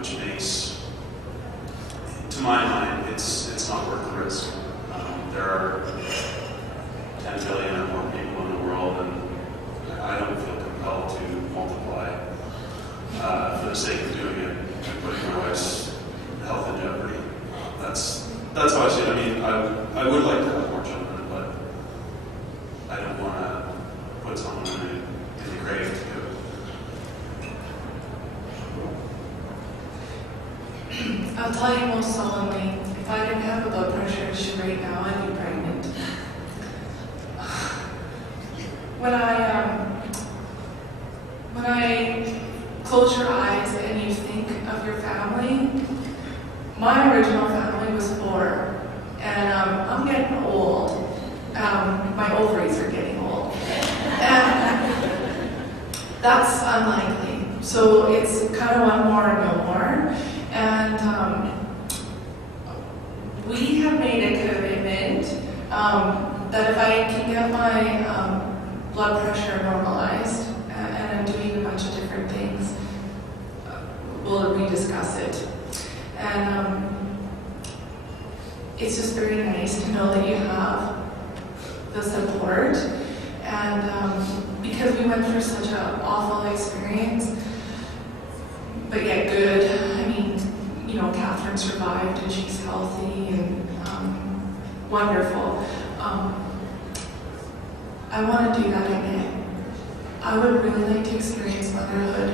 which makes, to my mind, it's not worth the risk. There are 10 billion or more people in the world, and I don't feel compelled to multiply for the sake of doing it and putting my wife's health in jeopardy. That's how I see it. I mean, I would like to have more children, but I don't want to put someone in the grave to do it. I'll tell you most solemnly, if I didn't have a blood pressure issue right now, I'd be pregnant. When I close your eyes and you think of your family, my original family was 4, and I'm getting old. My ovaries are getting old. And that's unlikely. So it's kind of one more and no more. And we have made a commitment that if I can get my blood pressure normalized, and I'm doing a bunch of different things, we'll rediscuss it. And it's just very nice to know that you have the support. And because we went through such an awful experience, but yet good. I mean, you know, Catherine survived and she's healthy and wonderful. I want to do that again. I would really like to experience motherhood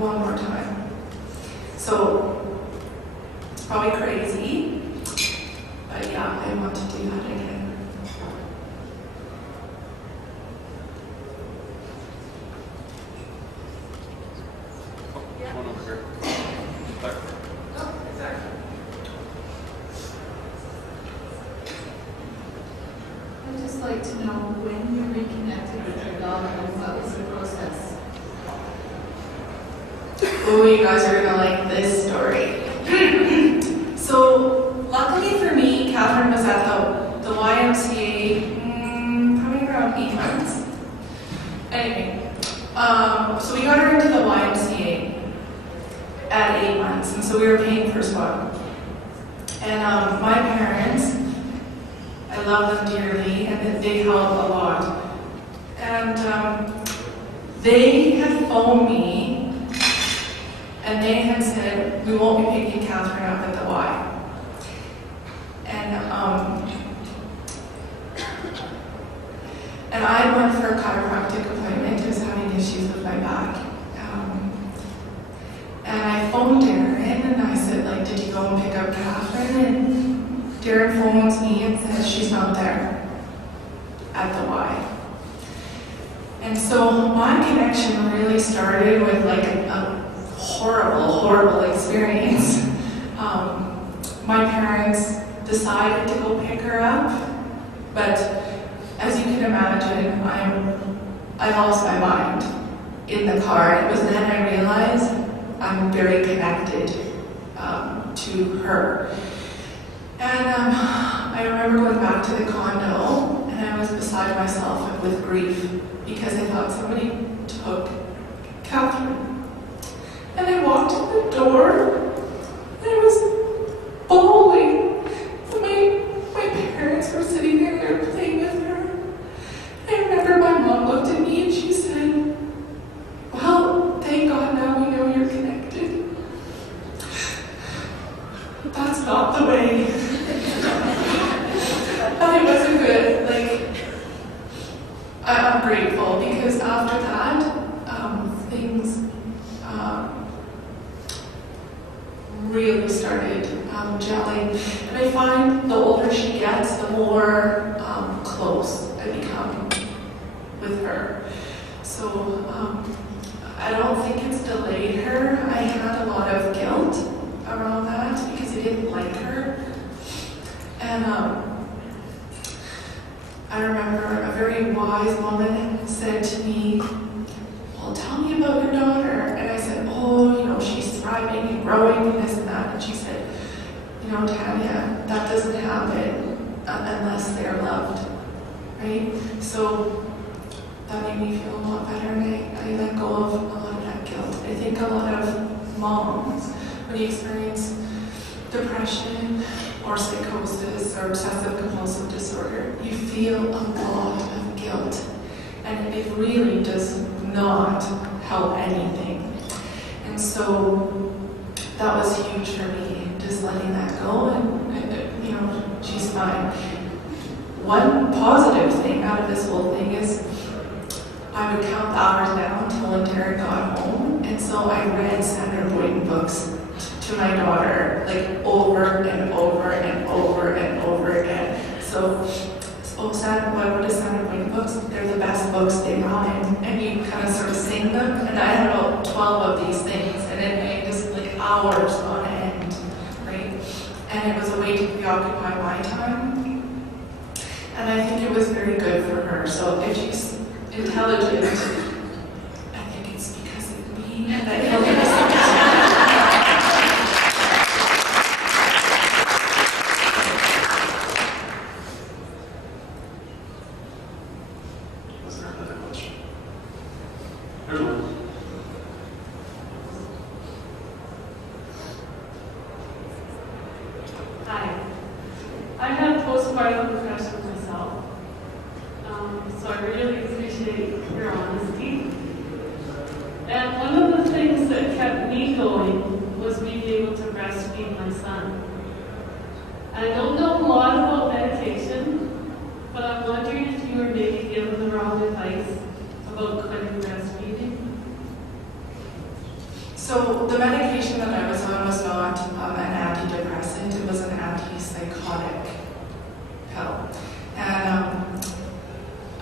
one more time. So it's probably crazy, but yeah, I want to do that again. One over here. I'd just like to know when you reconnected with your daughter and what was the process? Oh, you guys are gonna like this story. So, luckily for me, Catherine was at the YMCA probably around 8 months. Anyway, so we got her into the YMCA at 8 months, and so we were paying for swap. And my parents, I love them dearly, and they help a lot. And they had phoned me, and they had said, we won't be picking Catherine up at the Y. And I went for a chiropractic appointment. I was having issues with my back. And I phoned Darren, and I said, like, did you go and pick up Catherine? And Darren phones me and says, she's not there at the Y. And so my connection really started with like a horrible experience. My parents decided to go pick her up, but as you can imagine, I lost my mind in the car. It was then I realized I'm very connected to her. And I remember going back to the condo, and I was beside myself with grief because I thought somebody took Catherine. And I walked in the door, and I was bawling. My parents were sitting there, they were playing with her. I remember my mom looked at me and she said, well, thank God now we know you're connected. That's not the way. And it wasn't good. Like, I'm grateful because after that, things really started gelling. And I find the older she gets, the more close I become with her. So I don't think it's delayed her. I had a lot of guilt around that because I didn't like her. And I remember a very wise woman said to me, well, tell me about your daughter. And I said, oh, you know, she's thriving and growing and this and that. And she said, you know, Tanya, that doesn't happen unless they're loved, right? So that made me feel a lot better, and I let go of a lot of that guilt. I think a lot of moms, when you experience depression or psychosis or obsessive compulsive disorder, you feel a lot of guilt, and it really does not help anything. And so that was huge for me, just letting that go, and you know, she's fine. One positive thing out of this whole thing is I would count the hours down until when Derek got home, and so I read Sandra Boynton books to my daughter, like over and over and over and over again. So, Sandra, what is Sandra Boynton books? They're the best books they rhyme, and you kind of sort of sing them. And I had about 12 of these things, and it made just like hours on end, right? And it was a way to preoccupy my time. And I think it was very good for her. So if she's intelligent, I think it's because of me, and I feel like Was there another question? There's one. Hi. I have postpartum depression myself, so I really appreciate your honesty. And one of the things that kept me going was being able to breastfeed my son. And I don't know a lot about medication, but I'm wondering if you were maybe given the wrong advice about quitting breastfeeding. so the medication that I was on was not an antidepressant, it was an antipsychotic pill. And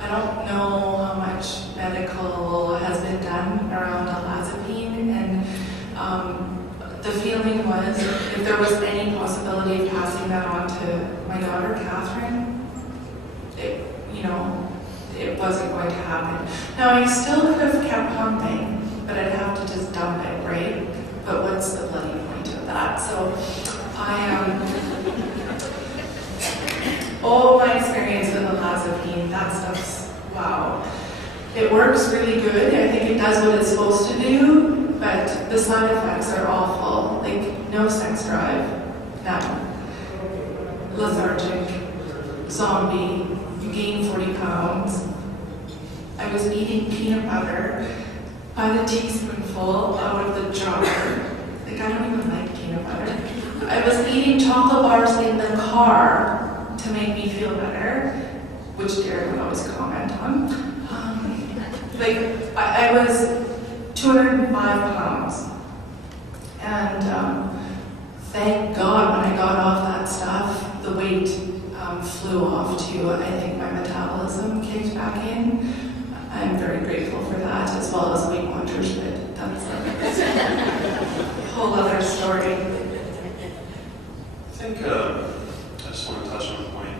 I don't know how much medical has been done around olanzapine, and the feeling was if there was any possibility of passing that on to my daughter, Catherine, it wasn't going to happen. Now, I still could have kept pumping, but I'd have to just dump it, right? But what's the bloody point of that? So my experience with olanzapine, that stuff's wow. It works really good. I think it does what it's supposed to do, but the side effects are awful. Like no sex drive, none. Lethargic, zombie, you gain 40 pounds. I was eating peanut butter by the teaspoonful out of the jar. Like I don't even like peanut butter. I was eating chocolate bars in the car to make me feel better, which Derek would always comment on. I was 205 pounds. And thank God when I got off that stuff, the weight flew off too. I think my metabolism kicked back in. I'm very grateful for that, as well as Weight Watchers, but that's a whole other story. I think I just want to touch on a point.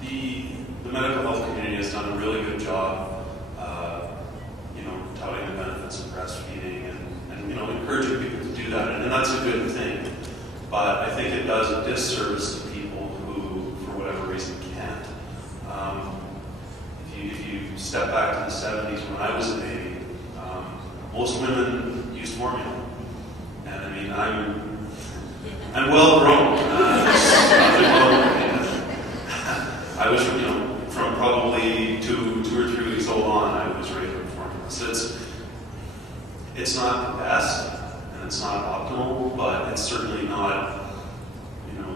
The medical health community has done a really good job, touting the benefits of breastfeeding and encouraging people to do that, and that's a good thing. But I think it does a disservice to people who, for whatever reason, can't. If you step back to the 70s when I was a baby, most women used formula, and I mean I'm well grown. I was, from probably two or 3 weeks old on, I was raised with formula. So it's not the best, and it's not optimal, but it's certainly not,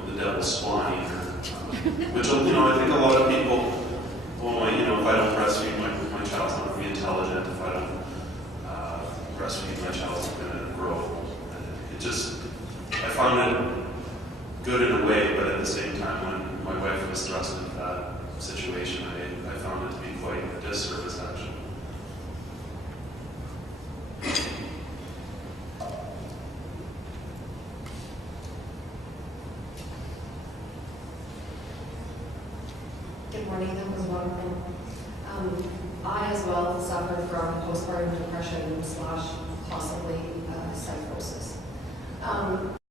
the devil's spawn either. Which, I think a lot of people, if I don't breastfeed my child's not going to be intelligent. If I don't breastfeed my child's not going to grow. I found it good in a way, but at the same time, when my wife was thrust into that situation, I found it to be quite a disservice, actually. Good morning, that was wonderful. I as well suffer from postpartum depression / possibly psychosis.